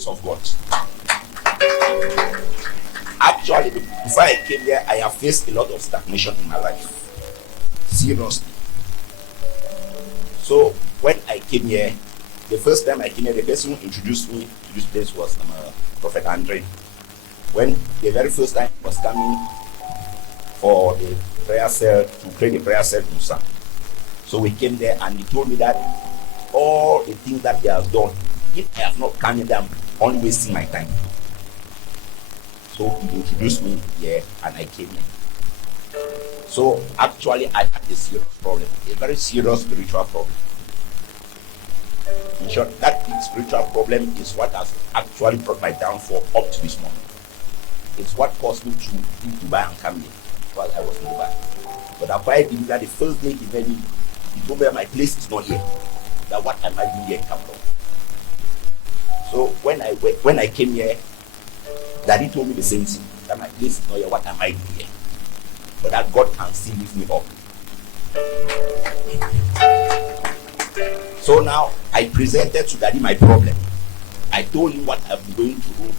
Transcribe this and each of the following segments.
grace of God. Actually, before I came here, I have faced a lot of stagnation in my life. Seriously. So when I came here, the first time I came here, the person who introduced me to this place was Prophet Andre. When the very first time he was coming for the prayer cell, to pray the prayer cell to Musa. So we came there and he told me that all the things that he has done, if I have not come here, I'm only wasting my time. So he introduced me here and I came here. So actually I had a serious problem, a very serious spiritual problem. In short, that big spiritual problem is what has actually brought my downfall up to this moment. It's what caused me to leave Dubai and come here while I was in Dubai. But after I did that, the first day he met me, he told me that my place is not here. That what am I doing here in Cameroon? So when I came here, Daddy told me the same thing, that my place is not here, what am I doing here? But that God can still lift me up. So now I presented to Daddy my problem. I told him what I've been going through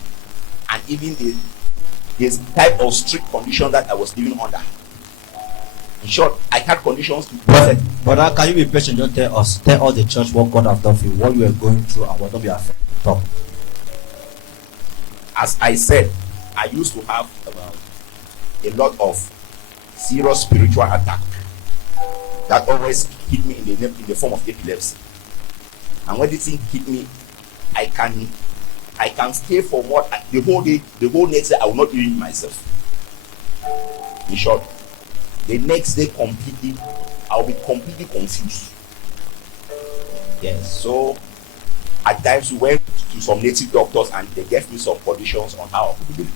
and even this type of strict condition that I was living under. In short, I had conditions to present. But can you be patient? Just tell all the church what God has done for you, what you are going through, and what don't be afraid to talk. As I said, I used to have a lot of serious spiritual attack that always hit me in the form of epilepsy. And when this thing hit me, I can stay for more the whole day, the whole next day I will not even myself. In short, the next day I'll be completely confused. Yes, so at times we went to some native doctors and they gave me some conditions on how I could do it.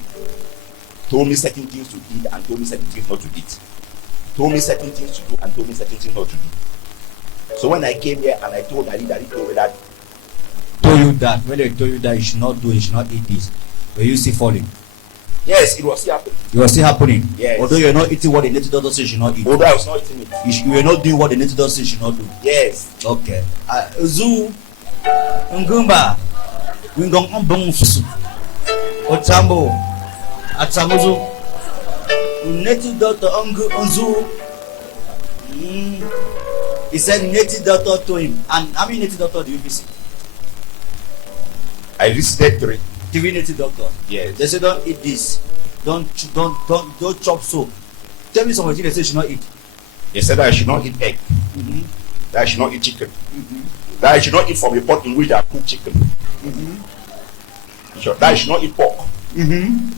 Told me certain things to eat and told me certain things not to eat. Told me certain things to do and told me certain things not to do. So when I came here and I told Daddy told me that. Told you that when they told you that you should not do, you should not eat this, were you still falling? Yes, it was still happening. It was still happening. Yes. Although you are not eating what the native doctor says you should not eat. Although I was not eating it. You were not doing what the native doctor says you should not do. Yes. Okay. Zoo Ngumba Wingong Ombong Fusu Otambo Atamuzu native doctor Onzu. He said native doctor to him. And how many native doctor do you visit? I visited 3. 3 native doctors. Yes. They say don't eat this. Don't chop so. Tell me something they say you should not eat. They said that I should not eat egg. Mm-hmm. That I should not eat chicken. Mm-hmm. That I should not eat from a pot in which they cook chicken. Mm-hmm. In short, that I should not eat pork. Mm-hmm.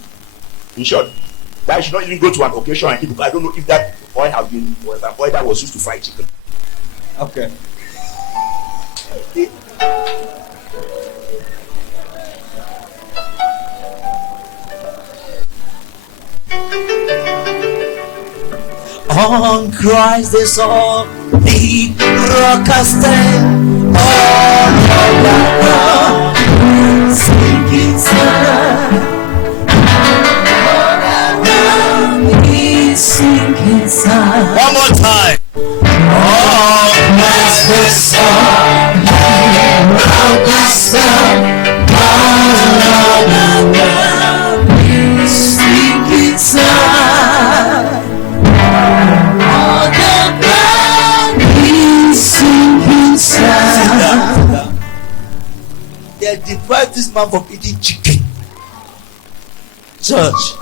In short, that I should not even go to an occasion and eat because I don't know if that oil has been was an oil that was used to fry chicken. Okay. On Christ they saw the rock stand all around, singing sun. Sinking sun. One more time. Oh, Christ the sun, round the sun, all around, sinking sun. All around, sinking sun. They deprived this man from eating chicken. Church.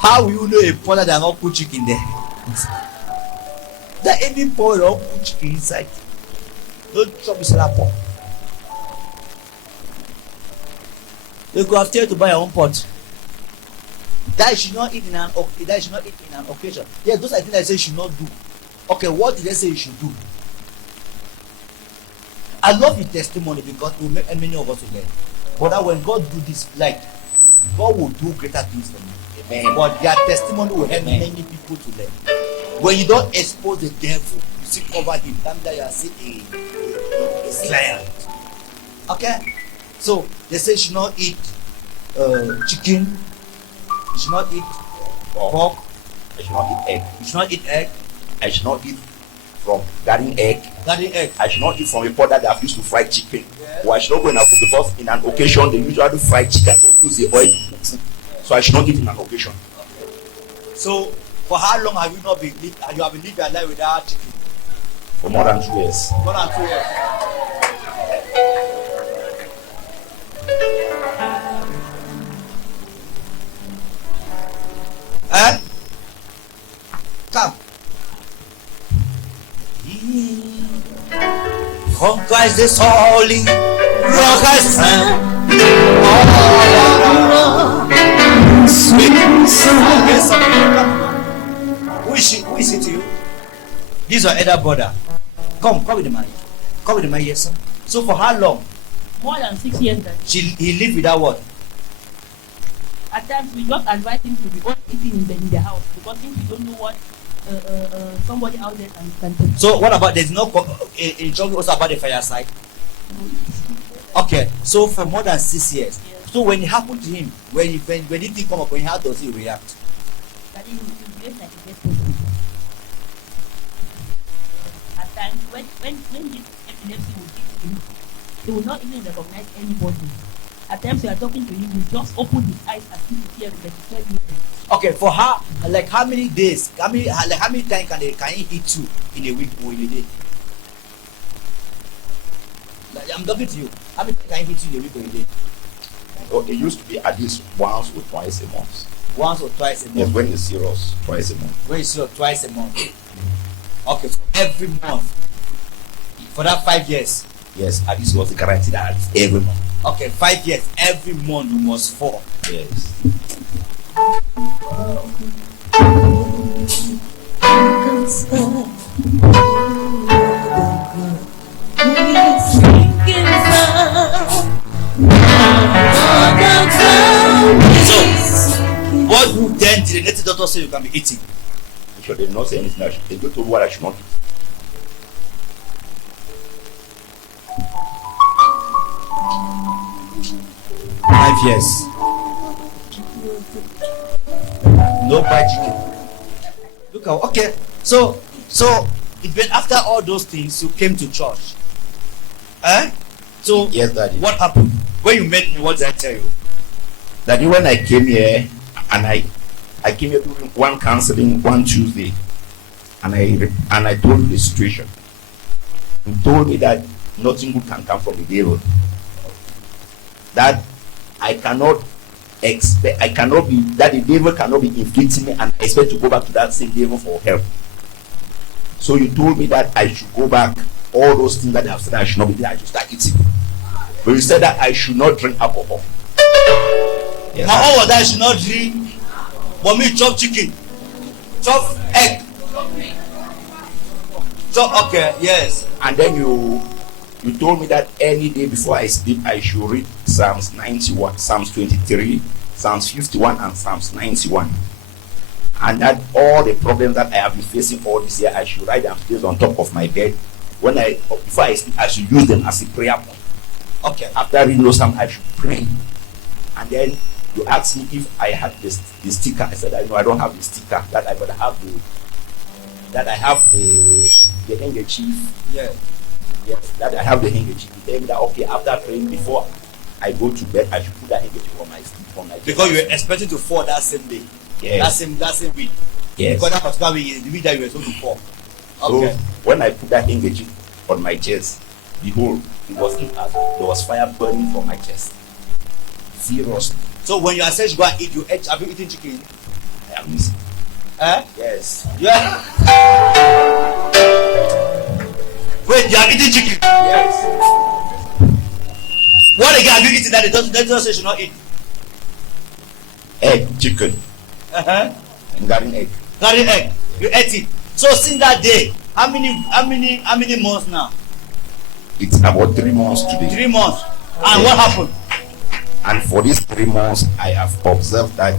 How will you know a pot that not put chicken there? That any pot don't put chicken inside. Don't chop this pot. You go after to buy your own pot. That you should not eat in an occasion. Yeah, those are things I say you should not do. Okay, what did they say you should do? I love your testimony because it will make many of us to learn. But that when God do this, like God will do greater things for you. Amen. But their testimony will help many people to learn. When you don't expose the devil, you see cover him. That you are seeing a lion. Okay? So they say you should not eat chicken, you should not eat pork, I should not eat egg. you should not eat egg, I should not eat from garden egg. I should not eat from a pot that they have used to fry chicken. Yes. Or I should not go in a food because in an occasion they usually fry chicken, they use the oil to cook food. So I should not eat in an occasion. So for how long have you not been living your life without chicken? For more than 2 years. More than 2 years. Come. Conquest this holy rock has found. Who is it to you? This is your elder brother. Come with the man. Come with the man, yes, sir. So for how long? More than 6 years. Then. He lived without what? At times we just advise him to be all eating in the house because if you don't know what somebody out there can do. So what about there's no in John also about the fireside? Okay, so for more than 6 years. Yes. So when it happened to him, when it come up, how does he react? That he behaves like a dead person. At times when this epilepsy will hit him, he will not even recognize anybody. At times we are talking to him, he just open his eyes as if he hears the Okay, for how many days? How many times can he hit you in a week or in a day? I'm talking to you. How many times can he hit you in a week or in a day? Oh, it used to be at least once or twice a month. Once or twice a month? Yes, when it's serious, twice a month. When it's serious, twice a month. Okay, so every month. For that 5 years? Yes, at least was the guarantee that at least every month. Okay, 5 years, every month you must fall. Yes. So, what then did the native doctor say you can be eating? Sure, they did not say anything. They don't tell me what I should not eat. Five years. No fried chicken. Look how okay. So it been after all those things you came to church. So yes, Daddy. What happened? When you met me, what did I tell you? Daddy, when I came here and I came here doing one counseling one Tuesday, and I told you the situation. You told me that nothing good can come from the devil. That I cannot be, that the devil cannot be inflicting me and I expect to go back to that same devil for help. So you told me that I should go back, all those things that I have said I should not be there, I should start eating. But you said that I should not drink alcohol. Yes, how was that I should not drink? But me chop chicken, chop egg, chop okay, yes. And then you told me that any day before I sleep I should read Psalms 91, Psalms 23, Psalms 51 and Psalms 91. And that all the problems that I have been facing all this year I should write them placed on top of my bed. Before I sleep I should use them as a prayer point. Okay, after reading those Psalms I should pray. And then you asked me if I had the sticker. I said I don't have the sticker, that I have the handkerchief. Yeah. Yes, that I have the handkerchief. You tell me that okay, after praying before I go to bed, I should put that handkerchief on my sleep. Because you were expecting to fall that same day. Yes. That same week. Yes. Because that particular week is the week that you were supposed to fall. Okay. So when I put that handkerchief on my chest, behold, it was as there was fire burning from my chest. Seriously. So when you are saying you go and eat, have you eaten chicken? I am missing. Yes. Yeah. Wait, you have eaten chicken? Yes. What again have you eaten that the doctor says you should not eat? Egg, chicken. And garden egg. Garden egg. You ate it. So since that day, how many months now? It's about 3 months today. 3 months. And what happened? And for these 3 months, I have observed that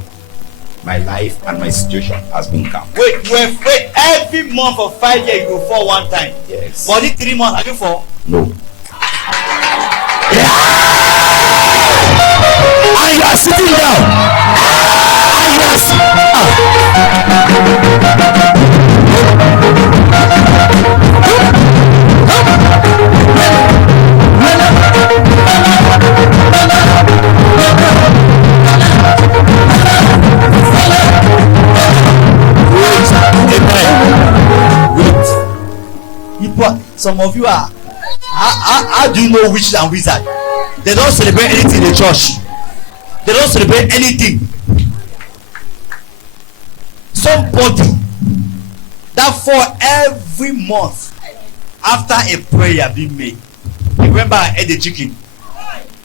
my life and my situation has been calm. Wait. Every month for 5 years, you go fall one time. Yes. For these 3 months, have you fall? No. And you are sitting down. And you are sitting down. Some of you are. How do you know witches and wizards? They don't celebrate anything in the church. They don't celebrate anything. Somebody that for every month after a prayer being made, you remember I ate the chicken,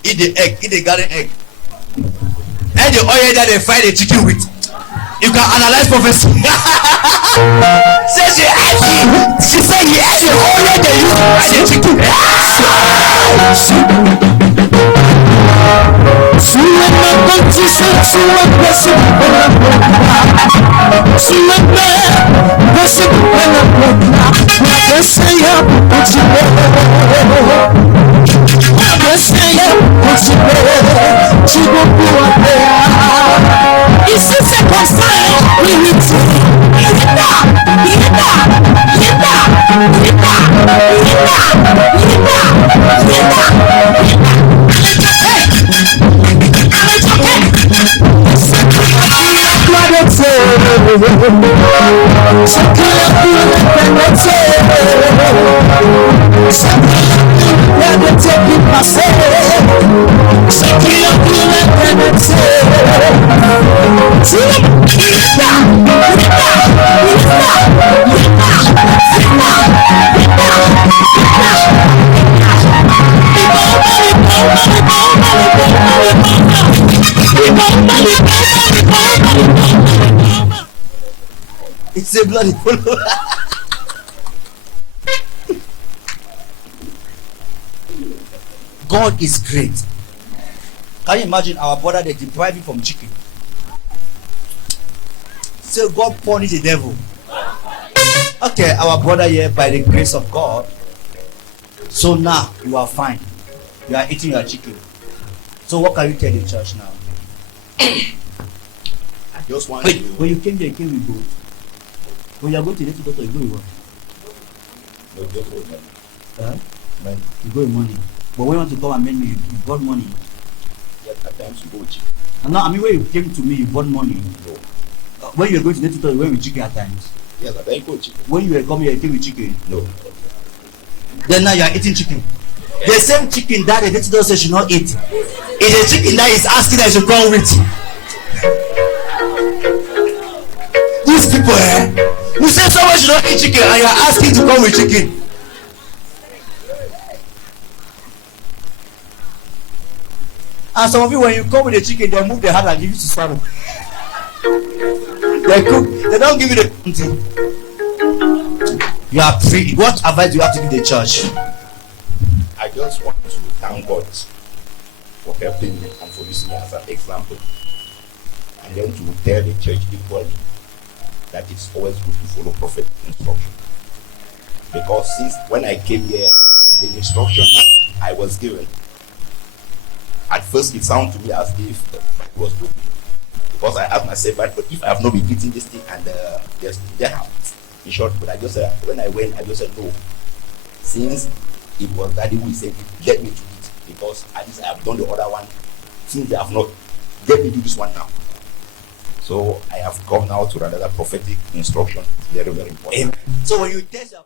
eat the egg, eat the garden egg, and the oil that they fry the chicken with. You can analyze prophecy. She said he ate the oil they used to fry the chicken. It's a bloody follow. God is great. Can you imagine our brother they deprive him from chicken? So God punish the devil. Okay, our brother here by the grace of God. So now you are fine. You are eating your chicken. So what can you tell the church now? I just want Wait, to. when you came there, you came with gold. When you are going to the doctor, you go with what? No, just wait, man. Huh? Man, You go with money. But when you want to come and meet me, you bought money. yeah, at times you go with chicken. And now, I mean, when you came to me, you bought money. No. When you were going to the doctor, you went with chicken at times. Yes, at times you go with chicken. When you were coming here, you came with chicken. No. Then now you are eating chicken. The same chicken that the doctor says should not eat is the chicken that is asking that you should come with. These people, you say someone should not eat chicken and you are asking to come with chicken. And some of you, when you come with the chicken, they move the hand and give you to swallow. They cook, they don't give you the thing. You are free. What advice do you have to give the church? I just want to thank God for helping me and for using me as an example. And then to tell the church equally that it's always good to follow prophetic instruction. Because since when I came here, the instruction that I was given, at first it sounded to me as if it was good. Because I asked myself, but if I have not been eating this thing and they have, in short, but I just said, when I went, I just said no. Since it was Daddy who said, let me do it. Because at least I have done the other one. Since they have not, let me do this one now. So I have come now to another prophetic instruction. Very, very important. Amen. So when you test your